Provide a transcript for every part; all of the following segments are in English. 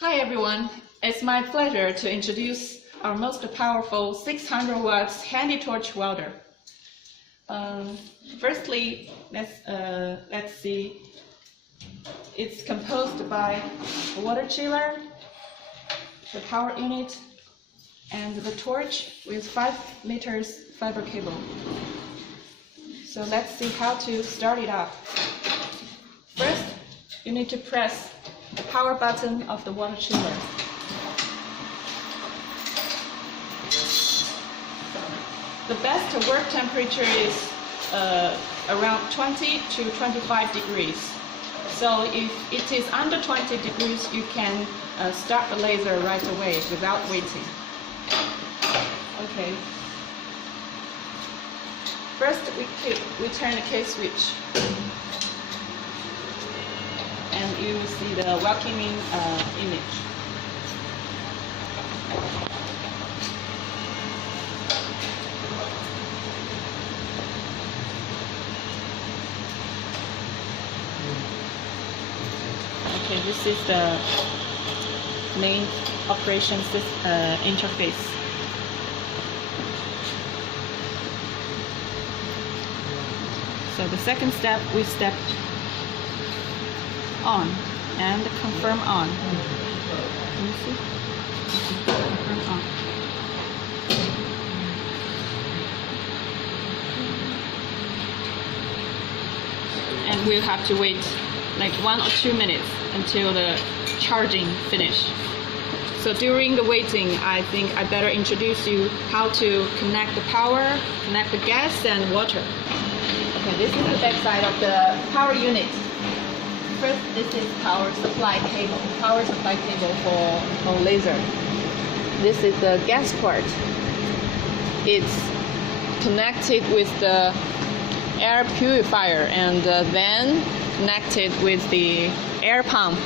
Hi everyone, it's my pleasure to introduce our most powerful 600 watts handy torch welder. Firstly, let's see. It's composed by a water chiller, the power unit, and the torch with 5 meters fiber cable. So let's see how to start it up. First, you need to press the power button of the water chiller. The best work temperature is around 20 to 25 degrees. So if it is under 20 degrees, you can start the laser right away without waiting. Okay. First, we turn the K switch. And you will see the welcoming image. Okay, this is the main operation interface. So the second step, we step on and confirm on. Can you see? Confirm on. And we'll have to wait like 1 or 2 minutes until the charging finish. So during the waiting, I think I better introduce you how to connect the power, connect the gas and water. Okay, this is the back side of the power unit. First, this is power supply cable for laser. This is the gas port. It's connected with the air purifier and then connected with the air pump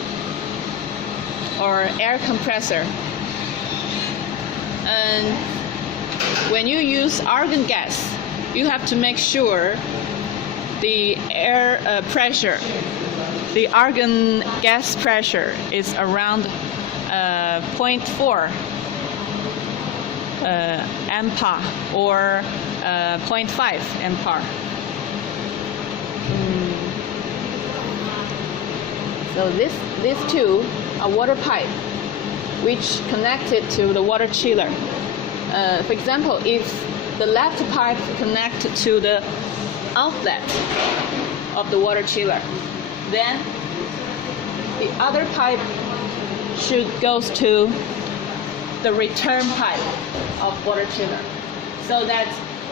or air compressor. And when you use argon gas, you have to make sure the air pressure, the argon gas pressure is around 0.4 MPa or 0.5 MPa. So these two are water pipe which connected to the water chiller. For example, if the left pipe connected to the outlet of the water chiller, then the other pipe should go to the return pipe of water chiller, so that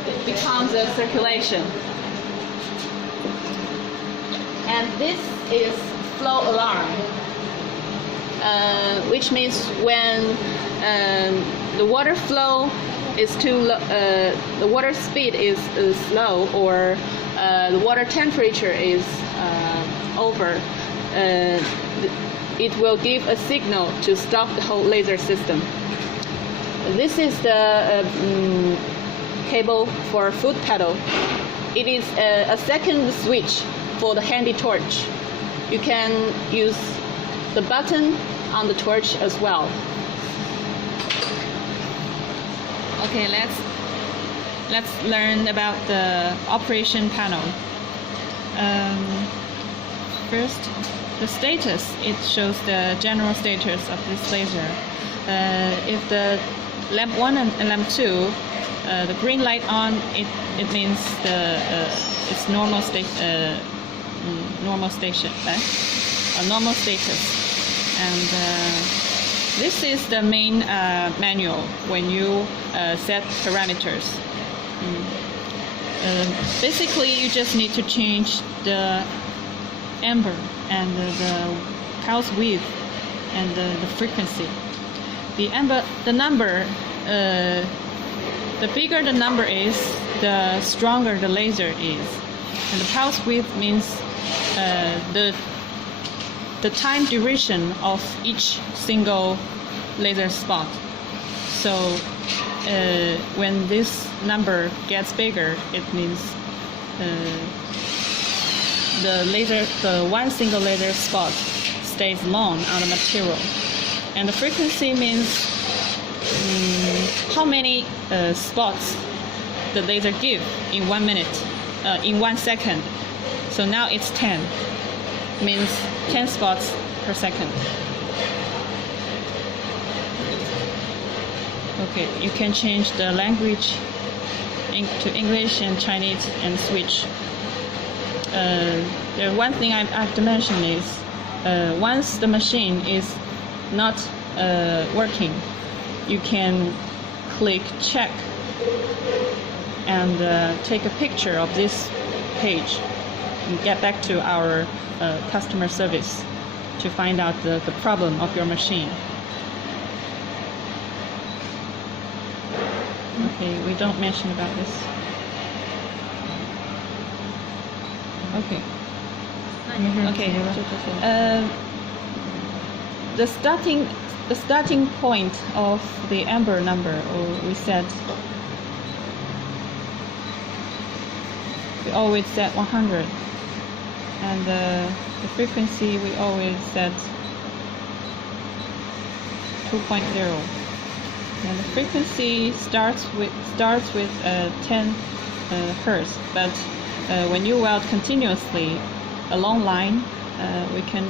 it becomes a circulation. And this is flow alarm, which means when the water flow is too low, the water speed is low, or the water temperature is over, it will give a signal to stop the whole laser system. This is the cable for foot pedal. It is a second switch for the handy torch. You can use the button on the torch as well. Okay, let's learn about the operation panel. First, the status. It shows the general status of this laser. If the lamp 1 and lamp 2, the green light on, it means it's normal status. And this is the main manual when you set parameters. Basically, you just need to change the amber and the pulse width and the frequency. The number, the bigger the number is, the stronger the laser is. And the pulse width means the time duration of each single laser spot. So when this number gets bigger, it means the one single laser spot stays long on the material. And the frequency means how many spots the laser give in 1 minute, in 1 second. So now it's 10, means 10 spots per second. Okay, you can change the language to English and Chinese and switch. The one thing I have to mention is once the machine is not working, you can click check and take a picture of this page and get back to our customer service to find out the problem of your machine. Okay, we don't mention about this. Okay. Okay. The starting point of the amber number, or we said we always set 100, and the frequency we always set 2.0. And the frequency starts with 10 hertz, but when you weld continuously a long line, we can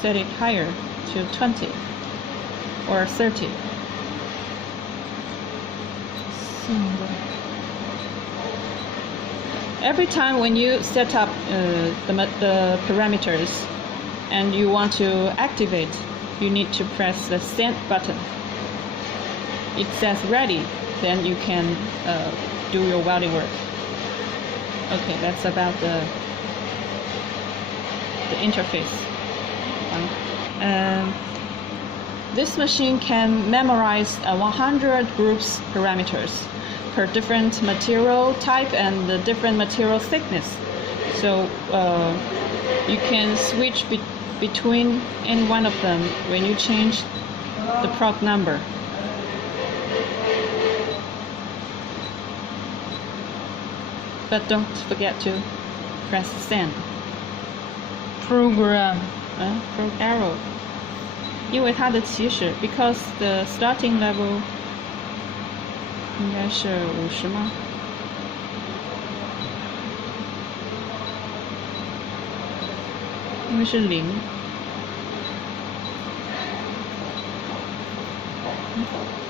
set it higher to 20 or 30. Every time when you set up the parameters and you want to activate, you need to press the send button. It says ready, then you can do your welding work. Okay, that's about the interface. This machine can memorize 100 groups parameters per different material type and the different material thickness. So you can switch between any one of them when you change the prog number. But don't forget to press send. Program. Arrow. 因为它的起始 because the starting level 应该是50吗？因为是0。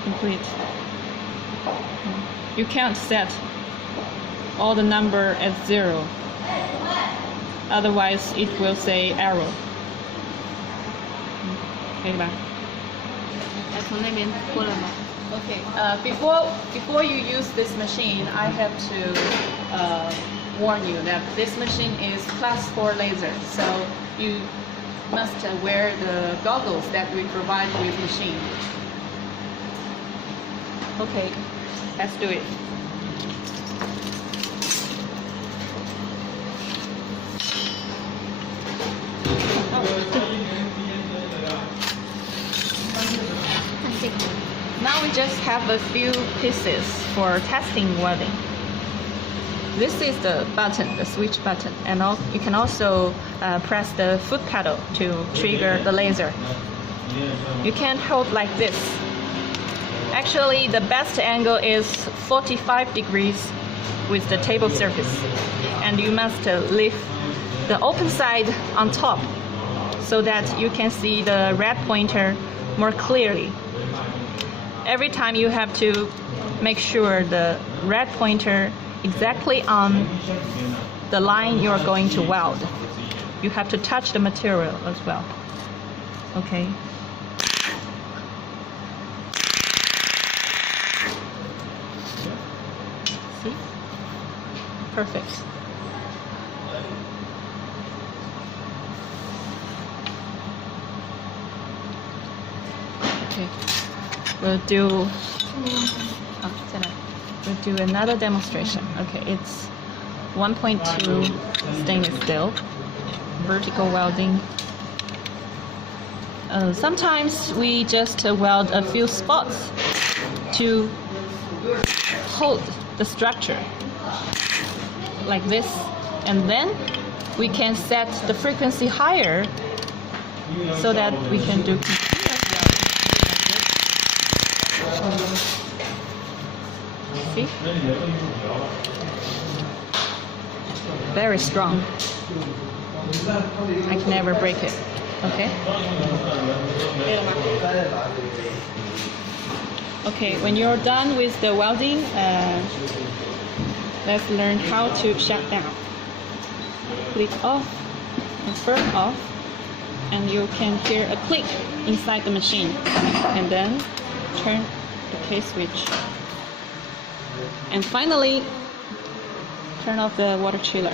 Complete. You can't set all the number at 0. Otherwise, it will say error. 可以吧？从那边过来吗？ Okay. Before you use this machine, I have to warn you that this machine is class 4 laser, so you must wear the goggles that we provide with machine. Okay, let's do it. Now we just have a few pieces for testing welding. This is the button, the switch button, and you can also press the foot pedal to trigger the laser. You can't hold like this. Actually, the best angle is 45 degrees with the table surface, and you must lift the open side on top so that you can see the red pointer more clearly. Every time you have to make sure the red pointer exactly on the line you're going to weld. You have to touch the material as well. Okay. See? Perfect. Okay. We'll do another demonstration. Okay, it's 1.2 stainless steel, vertical welding. Sometimes we just weld a few spots to hold the structure like this, and then we can set the frequency higher so that we can do continuous welding. See? Very strong. I can never break it. Okay? Okay, when you're done with the welding, let's learn how to shut down. Click off and firm off, and you can hear a click inside the machine. And then turn the K switch. And finally, turn off the water chiller.